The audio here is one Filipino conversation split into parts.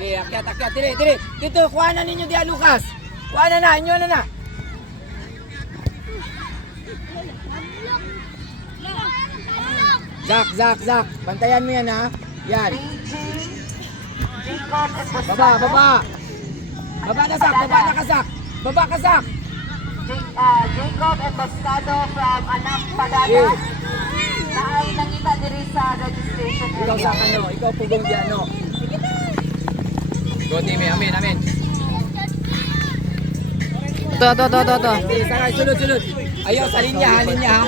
Okay, akyat. Dili. Dito, kuha na ninyo diya, Lucas. Kuha na, inyo na. Zak. Bantayan mo yan, ha? Yan. Baba. Baba na, Zak. Baba ka, Zak. Jacob Embascado from Anak Padada na ay nangita diri sa registration Ikaw area. sa ikaw pugong di ano. Go team, amin. To. Okay, sakay, sunod. Ayaw, sa linya ha.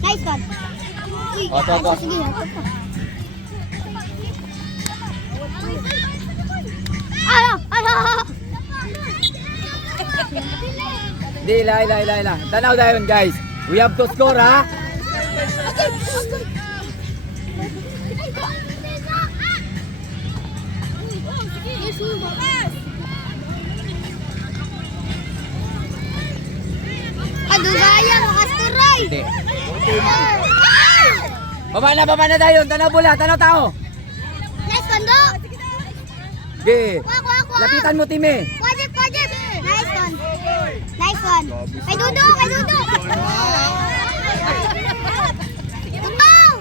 Nice one. To. Sige, Di, la. Tanaw dayon, guys. We have to score, ha? Adugaya, makasturay. Hindi. Baba na dayon. Tanaw bola, tanaw tao. Nice one, do. Okay. Kuha. Lapitan mo, time. Project. Nice one. Kay Dudu. Butaw.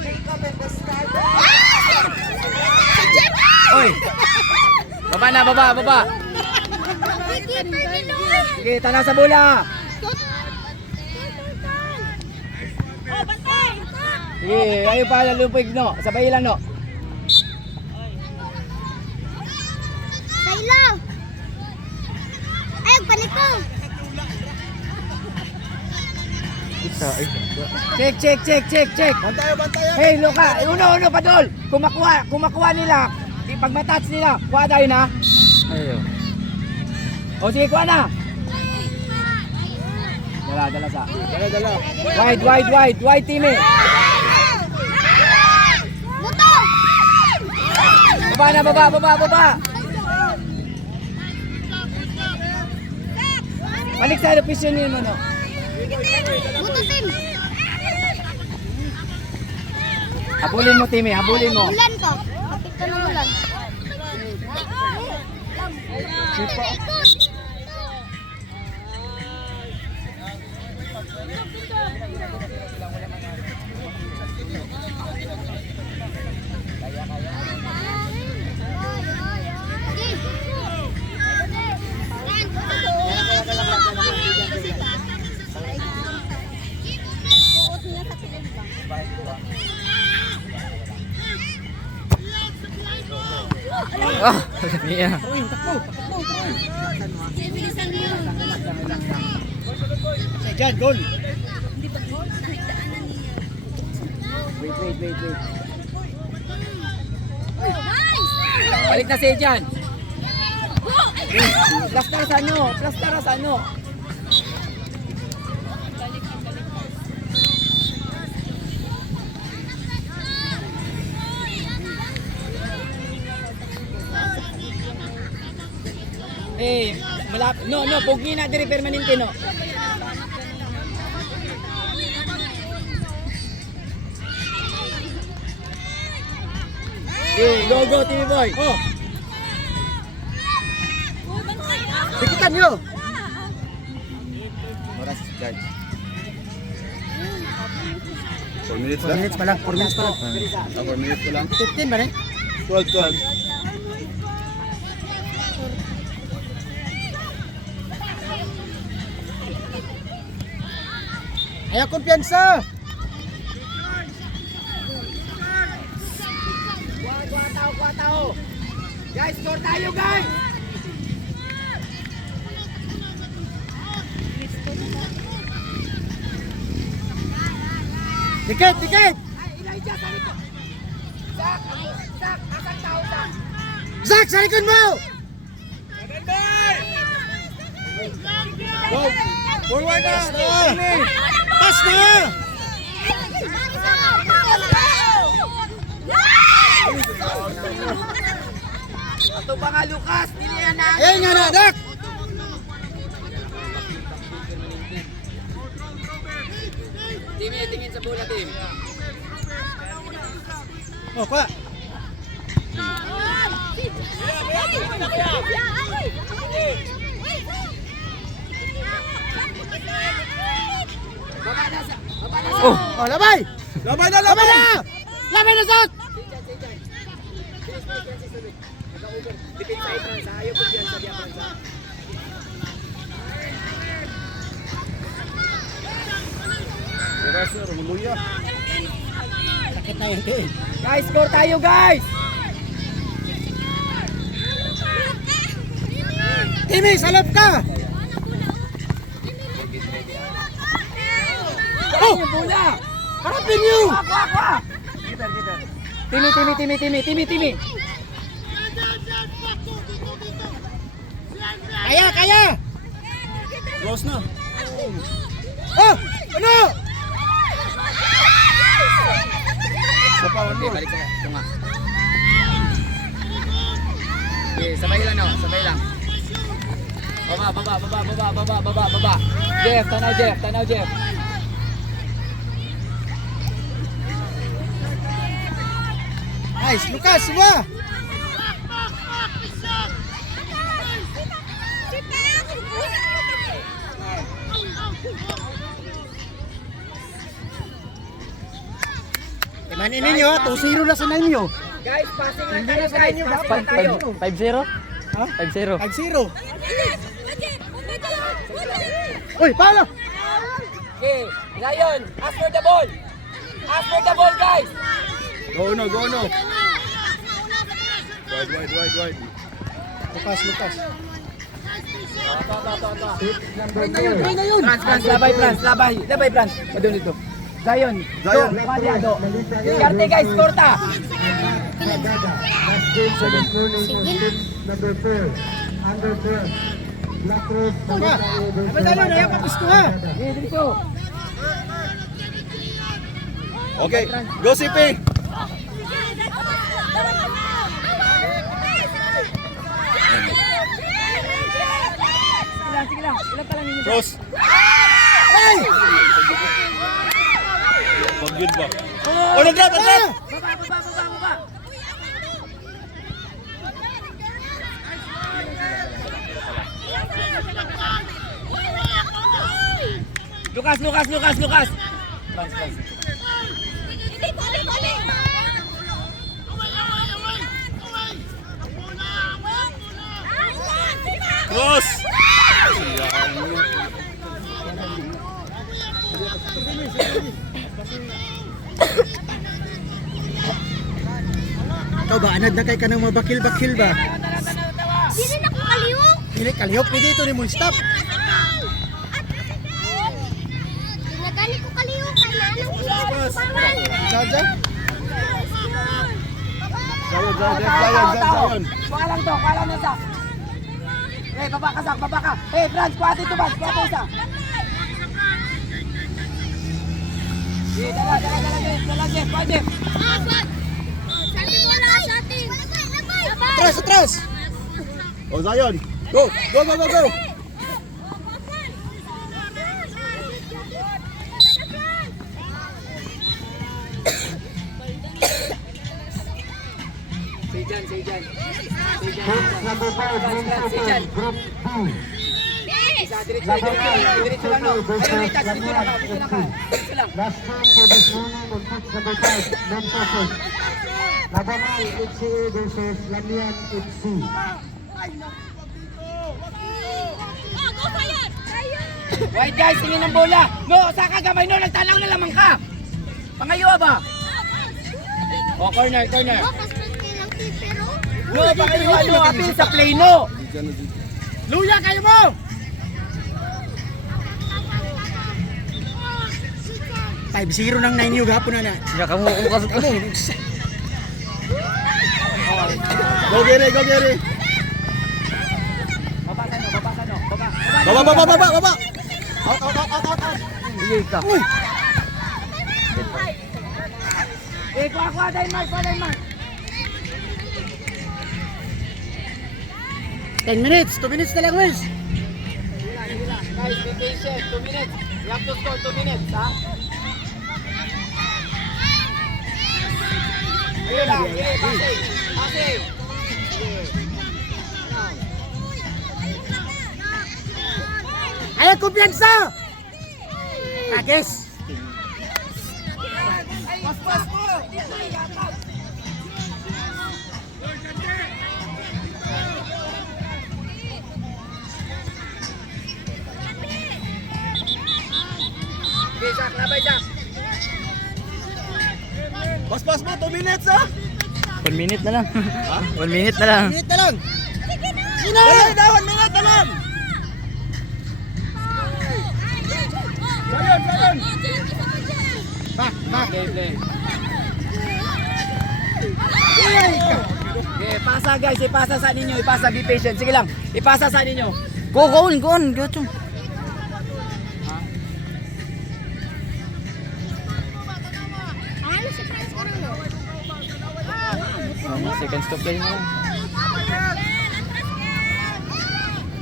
Jacob Embascado. Oy. Baba na, baba. Okay, tanaw sa bola. Sige, ayaw pa lalupig, no? Sabay lang, no? Saylo. Ay, panik ko. Check. Bantayan. Hey, Luka, uno, padol. Kumakuha nila. Pag matouch nila, kuha tayo na. Ayaw. O sige, kuha na. Dala sa. Dala. Wide, team eh. Butaw. Baba. Balik sa location mo, no? Butusin. Habulin mo, team eh. Habulin mo. Ulan ko. Kapit ka ng ulan. Oh, iya. Diyan, goal. Wait. Balik na si Jan. Plus tara sa ano. Eh, malapit. No, pugi na diri permanente, no. Okay, go, TV boy. Oh. Tikitan nyo. Oras, guys. 4 minutes 4 minutes pa lang. 4 minutes pa lang. 15 ba rin? 12. Ayaw kumpiyansa. Kuha tao. Guys, score tayo, guys. Dikit. Ay, Elijah, sa likod. Zak, asan tao, Zak? Zak, sa likod mo. Go. Forward na. Pass na. Ito pa nga, Lucas. Dili na. Ayan nga na, Dak. bola team. Oh, kuha. Baba na sa. Baba na sa. Oh! Oh, labay! Labay na, labay na! Labay na, Sot! Dipin sa Fransa. Ayaw po diyan sa diyan Fransa. Sakit na yung tiin. Guys, score tayo guys. Timmy, salap ka! Oh! Yung bola. Harapin niyo! Kuha. Timi. Kaya! Close na. Oh! Ano? Okay, balik ka na. Ito nga. Okay, sabay lang no, sabay lang. Baba. Jeff, tanaw Jeff. Nice, Lucas, suba! Imanin ninyo, 2-0 na sa ninyo. Guys, passing lang Hindi tayo na sa guys. inyo, Passing dapat lang tayo. 5-0? Ha? 5-0. 5-0. Uy, paano? Okay, Lion, ask for the ball. Ask for the ball guys. Go no. Wide. Lucas. Try na yun. Frans, labay, Frans. Padun dito. Zion. Paliado. Karte guys, korta. Ba? Apa dalo na yan, papusto ha? Dito. Okay, go CP. Sige lang. Ilan pa lang ninyo. Cross. Ay! Pag-good ba? Oh, nag-drop! Baba. Lucas. Frans. Cross! Ikaw ba, anad na kay ka ng mabakil-bakil ba? Dili na ko kaliw. Dili, kalihok ni dito ni mo stop. Nagani ko kaliw kay nanang bawal. Saja? Zion. Kuha lang na sa. Baba ka. Frans, kuha dito ba? Kuha isa. Dala, Jeff. Kuha, Jeff. Atras! Oh, Zion. Go. Sejan. Diretso lang, no? Ayaw na i-touch, dito lang ka. Dito lang. Last time for this morning on pitch number 5, non-focus. Labanay HCA versus Lamian FC. Wide guys, tingin ng bola. No, saka gamay no, nagtanaw na lamang ka. Pangayo ba? Oh, corner. No, pangayo apil sa play no. Luya kayo mo. Five 0 ng 9 yung gapon na na. Ya kamu kasi kamu. Go Gary. Baba. Baba. Out. Iya ka. Uy! Kuha, Denmark. 10 minutes, 2 minutes na lang, Wiz. Guys, be patient. 2 minutes. You have to score 2 minutes, ha? Sige lang. Sige, passing. Passing. Ayan, kumpiyansa! Kagis! Pas mo! Sige, Jack. Labay, Jack. Pas mo, 2 minutes ah. 1 minute na lang. 1 minute na lang. Minute na lang! Dali, dawan, minute na lang. Play, play. Okay, pasa guys. Ipasa sa ninyo. Ipasa. Be patient. Sige lang. Ipasa sa ninyo. Go on. Go to. Ano si Franz ka lang, no? Mga seconds to play na lang.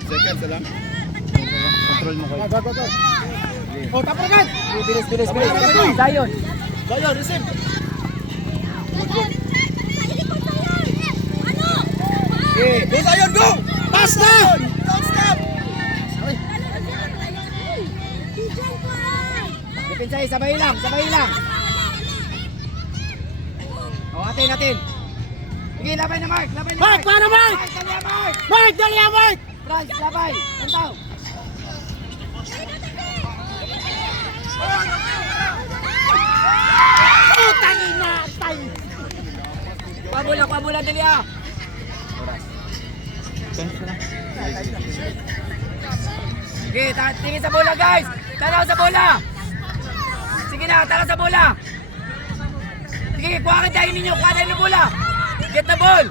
Seconds na lang. Control mo kayo. Go. O, tapos agad! Bilis. Zion. Zion, receive. Okay. Go Zion, go! Pass na! Don't stop! Depensa, sabay lang. O, atin. Sige, labay na Mark. Mark, paano Mark? Dali, Mark. Mark, dali yan, Mark! Franz, labay. Antaw. Utangin na! Tay! Kwabula, dali ah. Seconds na lang. Sige, tingin sa bola guys. Tanaw sa bola. Sige na, tanaw sa bola. Sige, kuha ka dahil ninyo. Kuha dahil ng bola. Get the ball.